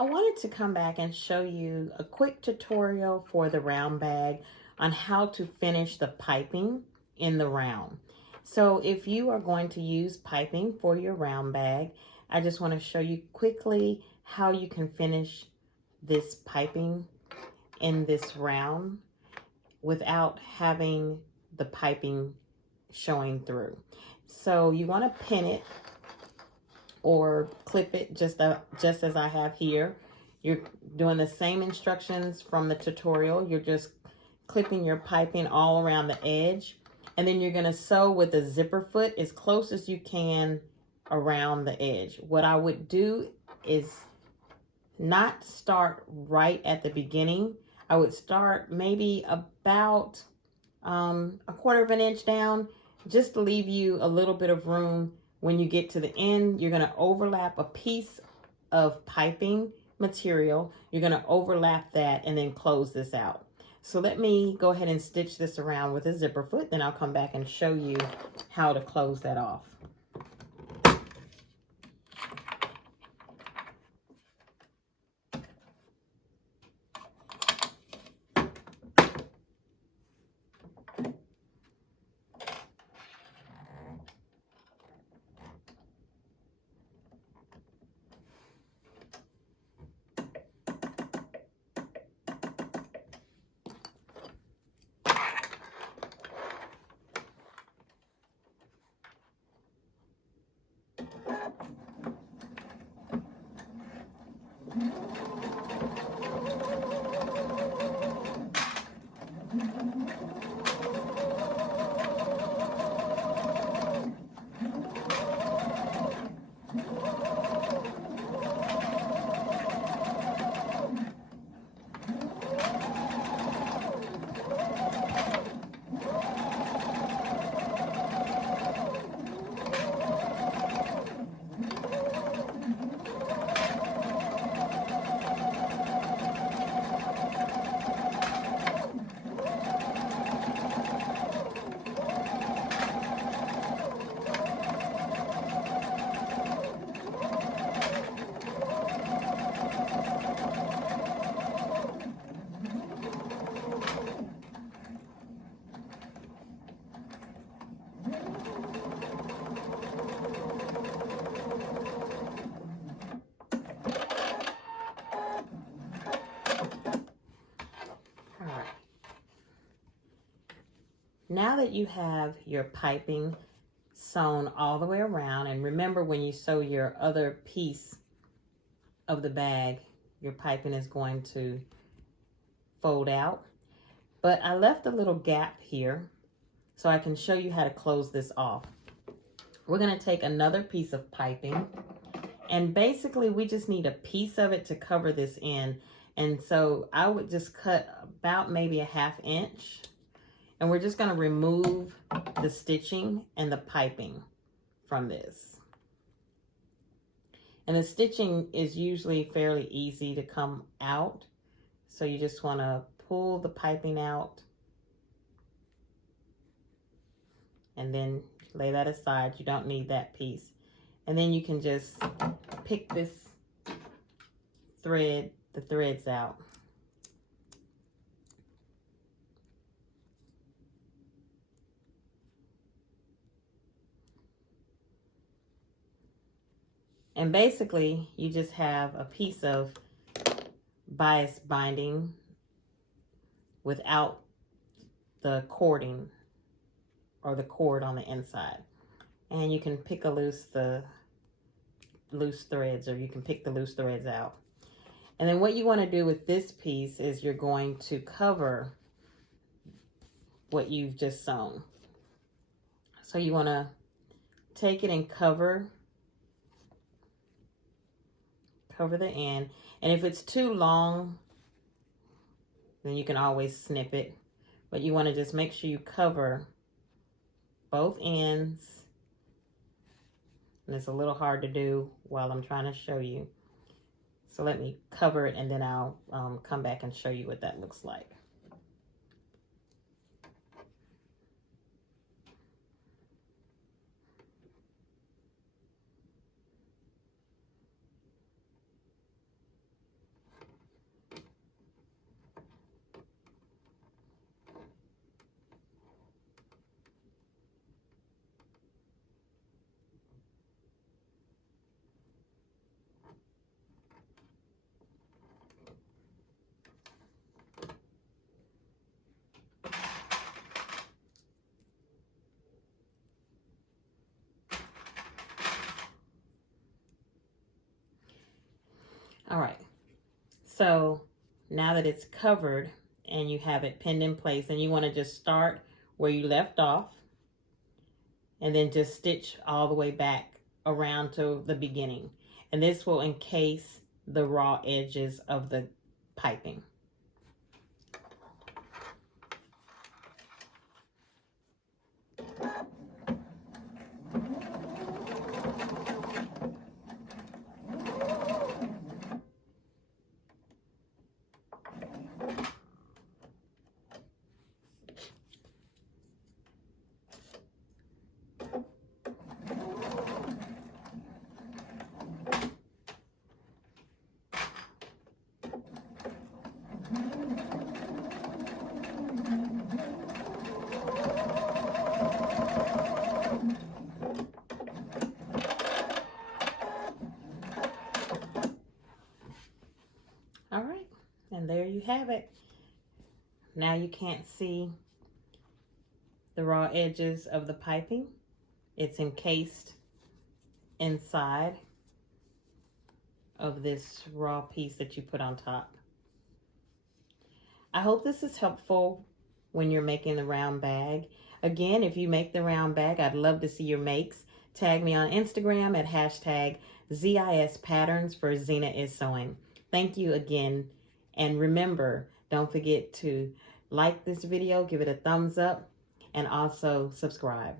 I wanted to come back and show you a quick tutorial for the round bag on how to finish the piping in the round. So if you are going to use piping for your round bag, I just want to show you quickly how you can finish this piping in this round without having the piping showing through. So you want to pin it or clip it just as I have here. You're doing the same instructions from the tutorial. You're just clipping your piping all around the edge, and then you're going to sew with a zipper foot as close as you can around the edge. What I would do is not start right at the beginning. I would start maybe about a 1/4 of an inch down, just to leave you a little bit of room. When you get to the end, you're going to overlap a piece of piping material. You're going to overlap that and then close this out. So let me go ahead and stitch this around with a zipper foot. Then I'll come back and show you how to close that off. Now that you have your piping sewn all the way around, and remember when you sew your other piece of the bag, your piping is going to fold out. But I left a little gap here so I can show you how to close this off. We're going to take another piece of piping, and basically we just need a piece of it to cover this in. And so I would just cut about maybe a 1/2 inch. And we're just going to remove the stitching and the piping from this. And the stitching is usually fairly easy to come out. So you just want to pull the piping out and then lay that aside. You don't need that piece. And then you can just pick the threads out. And basically, you just have a piece of bias binding without the cording or the cord on the inside. And you can pick the loose threads, or you can pick the loose threads out. And then what you want to do with this piece is you're going to cover what you've just sewn. So you want to take it and cover the end. And if it's too long, then you can always snip it. But you want to just make sure you cover both ends. And it's a little hard to do while I'm trying to show you. So let me cover it, and then I'll come back and show you what that looks like. All right, so now that it's covered and you have it pinned in place, and you want to just start where you left off and then just stitch all the way back around to the beginning. And this will encase the raw edges of the piping. All right, and there you have it. Now you can't see the raw edges of the piping. It's encased inside of this raw piece that you put on top. I hope this is helpful when you're making the round bag. Again, if you make the round bag, I'd love to see your makes. Tag me on Instagram at #ZISPatterns for Zena is Sewing. Thank you again. And remember, don't forget to like this video, give it a thumbs up, and also subscribe.